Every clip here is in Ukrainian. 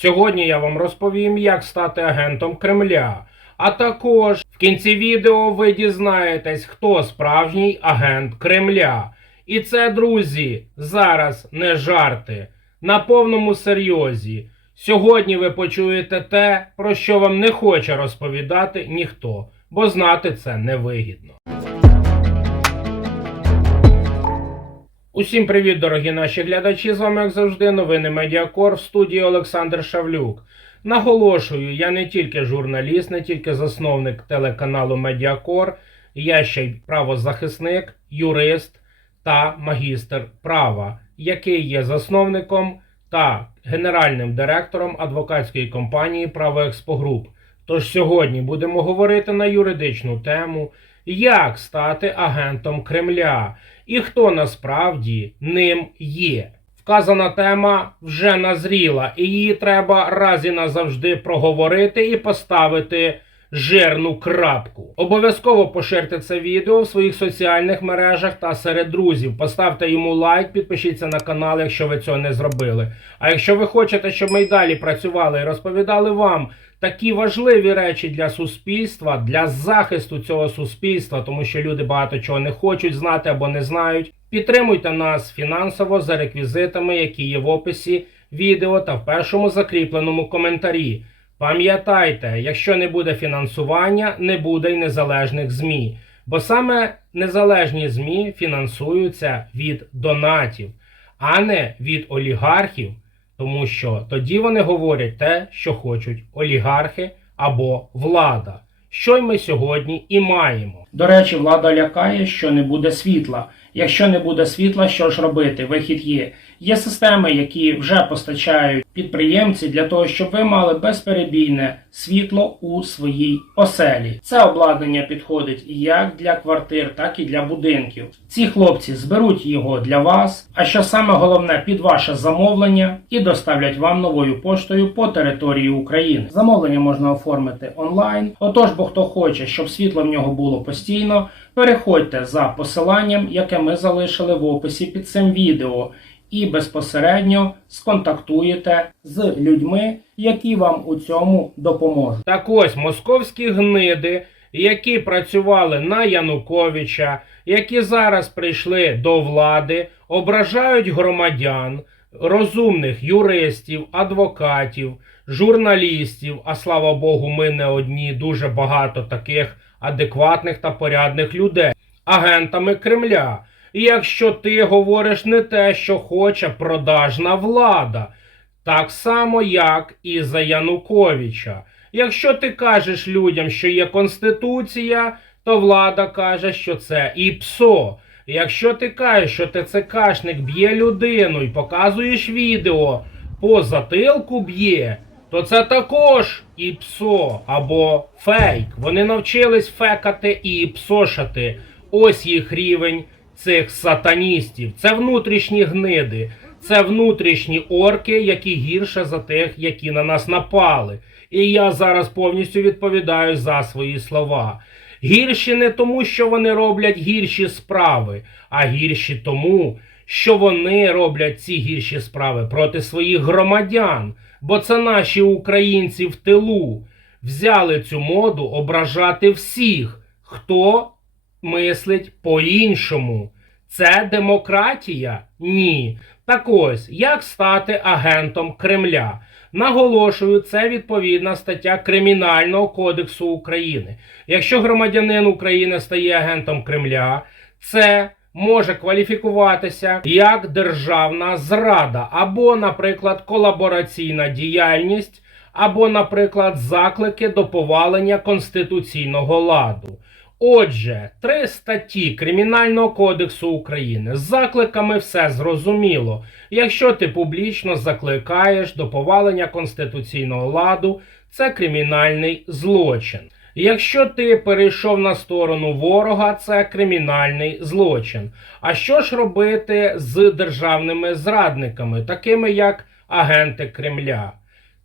Сьогодні я вам розповім, як стати агентом Кремля. А також в кінці відео ви дізнаєтесь, хто справжній агент Кремля. І це, друзі, зараз не жарти. На повному серйозі. Сьогодні ви почуєте те, про що вам не хоче розповідати ніхто, бо знати це невигідно. Усім привіт, дорогі наші глядачі. З вами, як завжди, новини Медіакор в студії Олександр Шавлюк. Наголошую, я не тільки журналіст, не тільки засновник телеканалу Медіакор, я ще й правозахисник, юрист та магістр права, який є засновником та генеральним директором адвокатської компанії «Правоекспогруп». Тож сьогодні будемо говорити на юридичну тему, як стати агентом Кремля і хто насправді ним є. Вказана тема вже назріла, і її треба раз і назавжди проговорити і поставити жирну крапку. Обов'язково поширте це відео в своїх соціальних мережах та серед друзів. Поставте йому лайк, підпишіться на канал, якщо ви цього не зробили. А якщо ви хочете, щоб ми й далі працювали і розповідали вам такі важливі речі для суспільства, для захисту цього суспільства, тому що люди багато чого не хочуть знати або не знають. Підтримуйте нас фінансово за реквізитами, які є в описі відео та в першому закріпленому коментарі. Пам'ятайте, якщо не буде фінансування, не буде й незалежних ЗМІ. Бо саме незалежні ЗМІ фінансуються від донатів, а не від олігархів, тому що тоді вони говорять те, що хочуть олігархи або влада. Що й ми сьогодні і маємо. До речі, влада лякає, що не буде світла. Якщо не буде світла, що ж робити? Вихід є. Є системи, які вже постачають підприємці для того, щоб ви мали безперебійне світло у своїй оселі. Це обладнання підходить як для квартир, так і для будинків. Ці хлопці зберуть його для вас, а що саме головне під ваше замовлення і доставлять вам новою поштою по території України. Замовлення можна оформити онлайн. Отож, бо хто хоче, щоб світло в нього було постійно, переходьте за посиланням, яке ми залишили в описі під цим відео, і безпосередньо сконтактуєте з людьми, які вам у цьому допоможуть. Так ось московські гниди, які працювали на Януковича, які зараз прийшли до влади, ображають громадян, розумних юристів, адвокатів, журналістів. А слава Богу, ми не одні, дуже багато таких адекватних та порядних людей, агентами Кремля. І якщо ти говориш не те, що хоче продажна влада, так само, як і за Януковича. Якщо ти кажеш людям, що є Конституція, то влада каже, що це і ПСО. Якщо ти кажеш, що ТЦКшник б'є людину і показуєш відео по затилку б'є, то це також і ПСО або фейк. Вони навчились фекати і псошати. Ось їх рівень цих сатаністів. Це внутрішні гниди, це внутрішні орки, які гірше за тих, які на нас напали. І я зараз повністю відповідаю за свої слова. Гірші не тому, що вони роблять гірші справи, а гірші тому, що вони роблять ці гірші справи проти своїх громадян. Бо це наші українці в тилу взяли цю моду ображати всіх, хто мислить по-іншому. Це демократія? Ні. Так ось, як стати агентом Кремля? Наголошую, це відповідна стаття Кримінального кодексу України. Якщо громадянин України стає агентом Кремля, це може кваліфікуватися як державна зрада, або, наприклад, колабораційна діяльність, або, наприклад, заклики до повалення конституційного ладу. Отже, три статті Кримінального кодексу України з закликами все зрозуміло. Якщо ти публічно закликаєш до повалення конституційного ладу, це кримінальний злочин. Якщо ти перейшов на сторону ворога, це кримінальний злочин. А що ж робити з державними зрадниками, такими як агенти Кремля?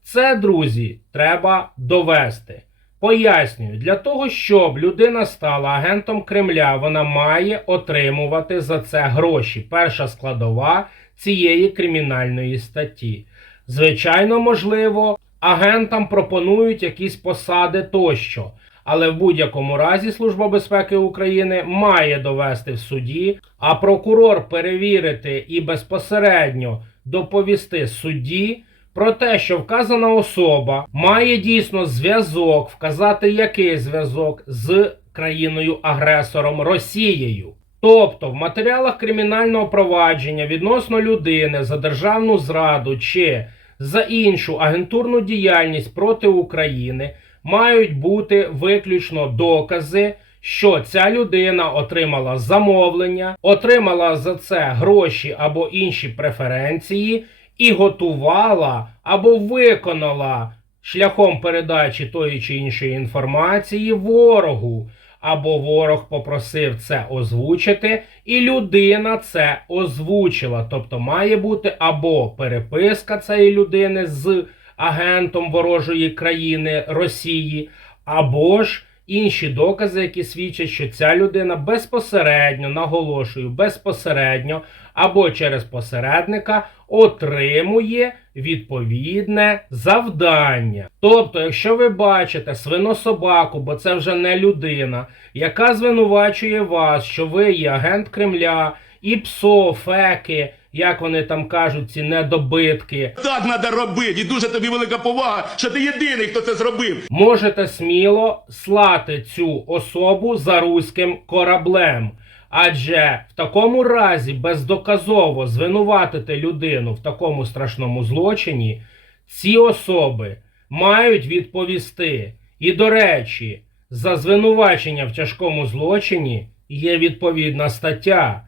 Це, друзі, треба довести. Пояснюю, для того, щоб людина стала агентом Кремля, вона має отримувати за це гроші. Перша складова цієї кримінальної статті. Звичайно, можливо, агентам пропонують якісь посади тощо. Але в будь-якому разі Служба безпеки України має довести в суді, а прокурор перевірити і безпосередньо доповісти судді про те, що вказана особа має дійсно зв'язок, вказати який зв'язок з країною-агресором Росією. Тобто в матеріалах кримінального провадження відносно людини за державну зраду чи за іншу агентурну діяльність проти України мають бути виключно докази, що ця людина отримала замовлення, отримала за це гроші або інші преференції і готувала або виконала шляхом передачі тої чи іншої інформації ворогу. Або ворог попросив це озвучити, і людина це озвучила. Тобто має бути або переписка цієї людини з агентом ворожої країни Росії, або ж інші докази, які свідчать, що ця людина безпосередньо, наголошую, безпосередньо або через посередника отримує відповідне завдання. Тобто, якщо ви бачите свинособаку, бо це вже не людина, яка звинувачує вас, що ви є агент Кремля, і псо, феки, як вони там кажуть, ці недобитки, Так треба робити. І дуже тобі велика повага, що ти єдиний, хто це зробив. можете сміло слати цю особу за руським кораблем. Адже в такому разі бездоказово звинуватити людину в такому страшному злочині, ці особи мають відповісти. І, до речі, за звинувачення в тяжкому злочині є відповідна стаття.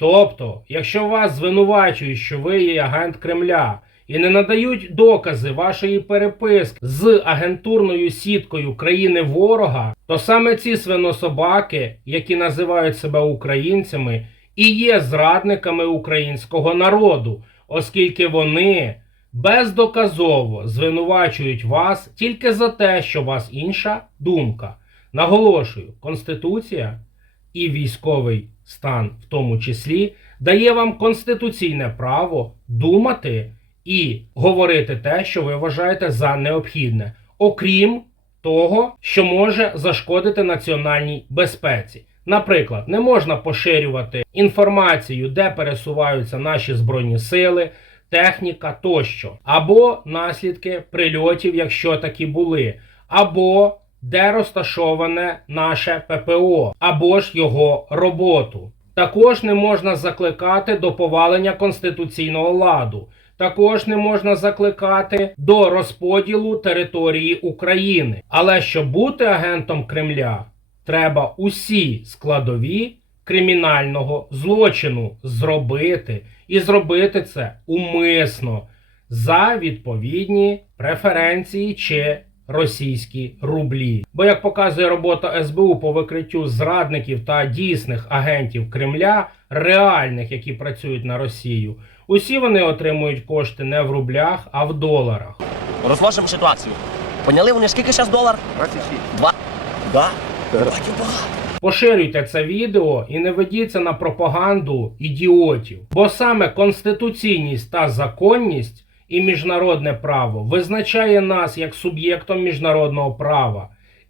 Тобто, якщо вас звинувачують, що ви є агент Кремля, і не надають докази вашої переписки з агентурною сіткою країни ворога, то саме ці свинособаки, які називають себе українцями, і є зрадниками українського народу, оскільки вони бездоказово звинувачують вас тільки за те, що у вас інша думка. Наголошую, Конституція і військовий стан, в тому числі, дає вам конституційне право думати і говорити те, що ви вважаєте за необхідне, окрім того, що може зашкодити національній безпеці. Наприклад, не можна поширювати інформацію, де пересуваються наші збройні сили, техніка тощо, або наслідки прильотів, якщо такі були, або де розташоване наше ППО, або ж його роботу. Також не можна закликати до повалення конституційного ладу. Також не можна закликати до розподілу території України. Але щоб бути агентом Кремля, треба усі складові кримінального злочину зробити. І зробити це умисно за відповідні преференції чи російські рублі. Бо як показує робота СБУ по викриттю зрадників та дійсних агентів Кремля, реальних, які працюють на Росію, усі вони отримують кошти не в рублях, а в доларах. Розложимо ситуацію. Поняли вони скільки зараз долар? 26. Два. Да? Поширюйте це відео і не ведіться на пропаганду ідіотів, бо саме конституційність та законність і міжнародне право визначає нас як суб'єктом міжнародного права.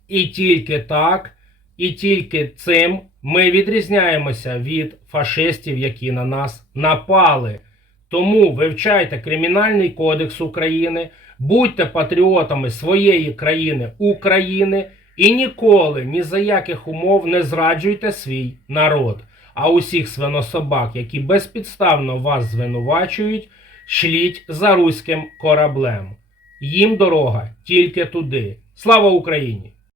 І тільки так, і тільки цим ми відрізняємося від фашистів, які на нас напали. Тому вивчайте Кримінальний кодекс України, будьте патріотами своєї країни України і ніколи ні за яких умов не зраджуйте свій народ. А усіх свинособак, які безпідставно вас звинувачують, шліть за руським кораблем. Їм дорога тільки туди. Слава Україні!